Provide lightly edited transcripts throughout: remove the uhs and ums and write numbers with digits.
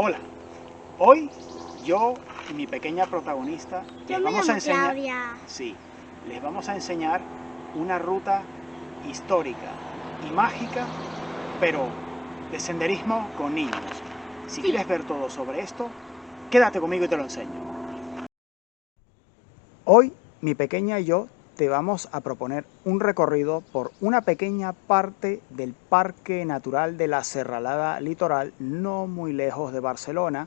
Hola, hoy yo y mi pequeña protagonista les vamos a enseñar una ruta histórica y mágica, pero de senderismo con niños. Si quieres ver todo sobre esto, quédate conmigo y te lo enseño. Hoy mi pequeña y yo te vamos a proponer un recorrido por una pequeña parte del Parque Natural de la Serralada Litoral, no muy lejos de Barcelona,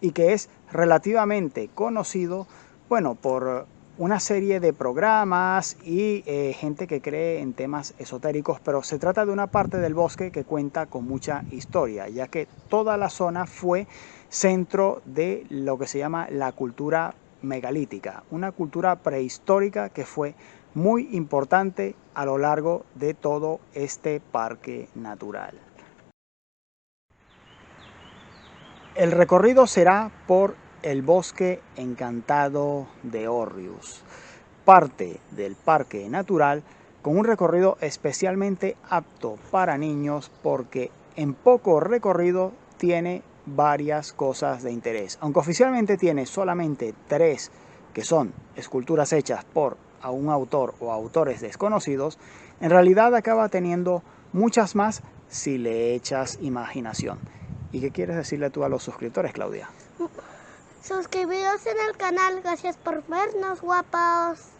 y que es relativamente conocido, bueno, por una serie de programas y gente que cree en temas esotéricos, pero se trata de una parte del bosque que cuenta con mucha historia, ya que toda la zona fue centro de lo que se llama la cultura megalítica, una cultura prehistórica que fue muy importante a lo largo de todo este parque natural. El recorrido será por el bosque encantado de Òrrius, parte del parque natural con un recorrido especialmente apto para niños porque en poco recorrido tiene varias cosas de interés. Aunque oficialmente tiene solamente 3 que son esculturas hechas por un autor o autores desconocidos, en realidad acaba teniendo muchas más si le echas imaginación. ¿Y qué quieres decirle tú a los suscriptores, Claudia? Suscribiros en el canal, gracias por vernos, guapos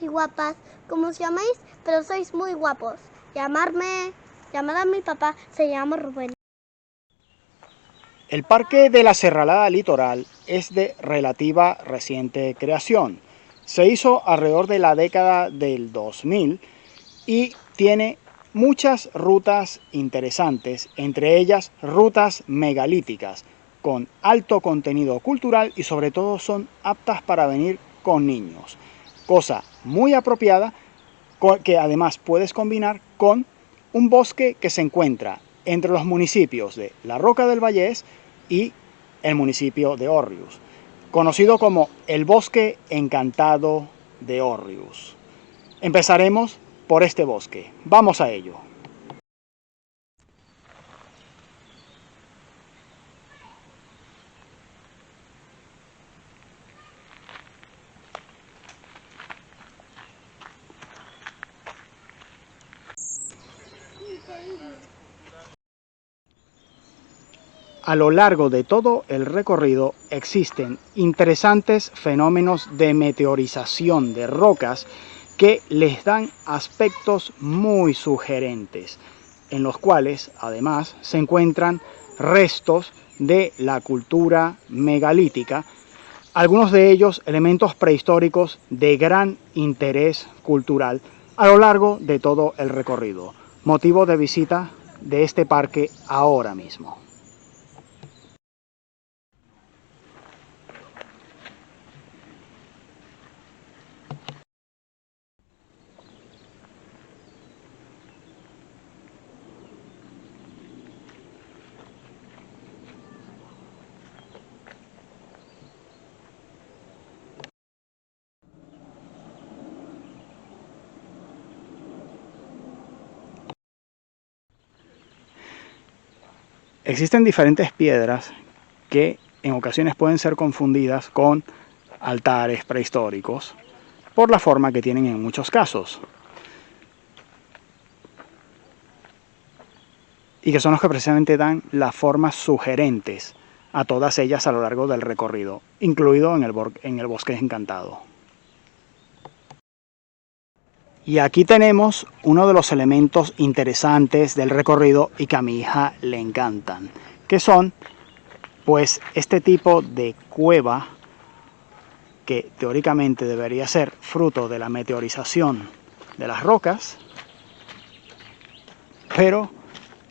y guapas, como os llamáis, pero sois muy guapos. Llamad a mi papá, se llama Rubén. El Parque de la Serralada Litoral es de relativa reciente creación. Se hizo alrededor de la década del 2000 y tiene muchas rutas interesantes, entre ellas rutas megalíticas, con alto contenido cultural y sobre todo son aptas para venir con niños. Cosa muy apropiada que además puedes combinar con un bosque que se encuentra entre los municipios de La Roca del Vallès y el municipio de Òrrius, conocido como el Bosque Encantado de Òrrius. Empezaremos por este bosque. Vamos a ello. A lo largo de todo el recorrido existen interesantes fenómenos de meteorización de rocas que les dan aspectos muy sugerentes, en los cuales además se encuentran restos de la cultura megalítica, algunos de ellos elementos prehistóricos de gran interés cultural a lo largo de todo el recorrido, motivo de visita de este parque ahora mismo. Existen diferentes piedras que en ocasiones pueden ser confundidas con altares prehistóricos por la forma que tienen en muchos casos. Y que son los que precisamente dan las formas sugerentes a todas ellas a lo largo del recorrido, incluido en el bosque encantado. Y aquí tenemos uno de los elementos interesantes del recorrido y que a mi hija le encantan, que son pues este tipo de cueva que teóricamente debería ser fruto de la meteorización de las rocas, pero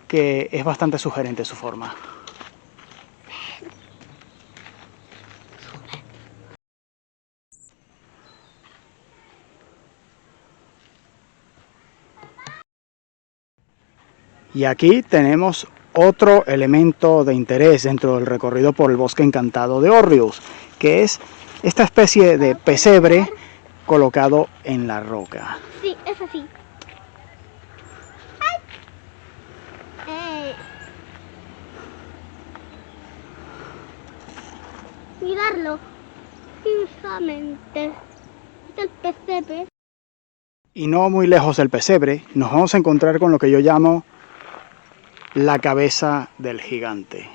que es bastante sugerente su forma. Y aquí tenemos otro elemento de interés dentro del recorrido por el bosque encantado de Òrrius, que es esta especie de pesebre colocado en la roca. Sí, es así. mirarlo fijamente. El pesebre. Y no muy lejos del pesebre, nos vamos a encontrar con lo que yo llamo la cabeza del gigante.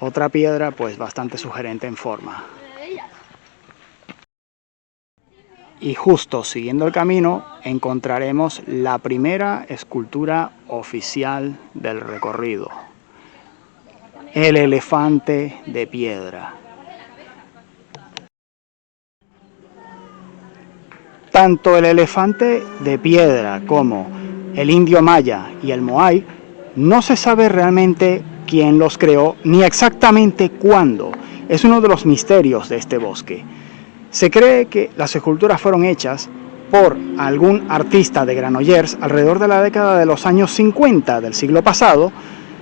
Otra piedra pues bastante sugerente en forma. Y justo siguiendo el camino encontraremos la primera escultura oficial del recorrido. El elefante de piedra. Tanto el elefante de piedra como el indio maya y el moai no se sabe realmente quién los creó ni exactamente cuándo. Es uno de los misterios de este bosque. Se cree que las esculturas fueron hechas por algún artista de Granollers alrededor de la década de los años 50 del siglo pasado.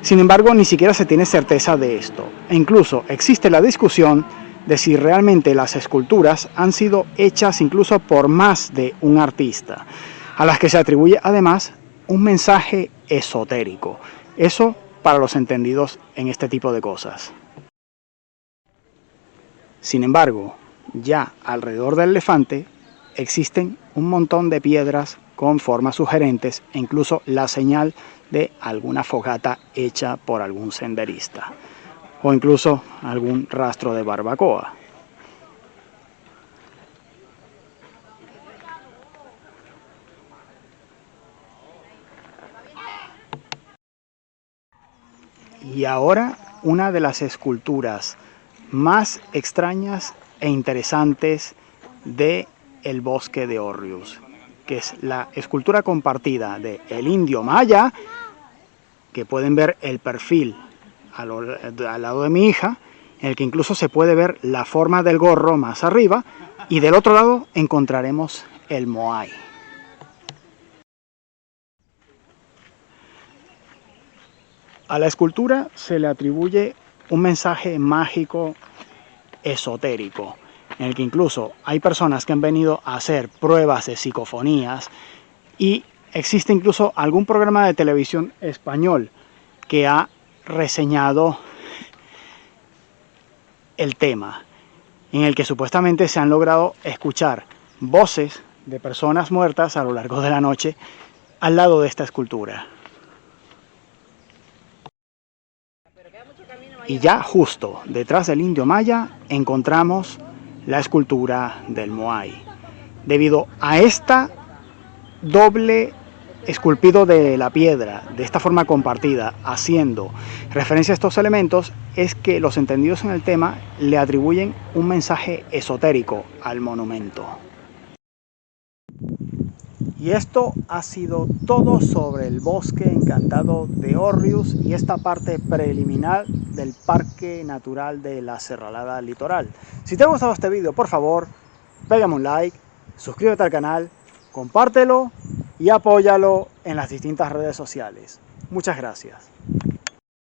Sin embargo, ni siquiera se tiene certeza de esto. E incluso existe la discusión de si realmente las esculturas han sido hechas incluso por más de un artista, a las que se atribuye además un mensaje esotérico. Eso para los entendidos en este tipo de cosas. Sin embargo, ya alrededor del elefante existen un montón de piedras con formas sugerentes e incluso la señal de alguna fogata hecha por algún senderista o incluso algún rastro de barbacoa. Y ahora una de las esculturas más extrañas e interesantes de el bosque de Orrrius, que es la escultura compartida de el indio maya, que pueden ver el perfil al lado de mi hija, en el que incluso se puede ver la forma del gorro más arriba, y del otro lado encontraremos el moai. A la escultura se le atribuye un mensaje mágico esotérico, en el que incluso hay personas que han venido a hacer pruebas de psicofonías y existe incluso algún programa de televisión español que ha reseñado el tema, en el que supuestamente se han logrado escuchar voces de personas muertas a lo largo de la noche al lado de esta escultura. Y ya justo detrás del indio maya encontramos la escultura del moai. Debido a esta doble esculpido de la piedra, de esta forma compartida, haciendo referencia a estos elementos, es que los entendidos en el tema le atribuyen un mensaje esotérico al monumento. Y esto ha sido todo sobre el bosque encantado de Orrrius y esta parte preliminar del Parque Natural de la Serralada Litoral. Si te ha gustado este vídeo, por favor, pégame un like, suscríbete al canal, compártelo y apóyalo en las distintas redes sociales. Muchas gracias.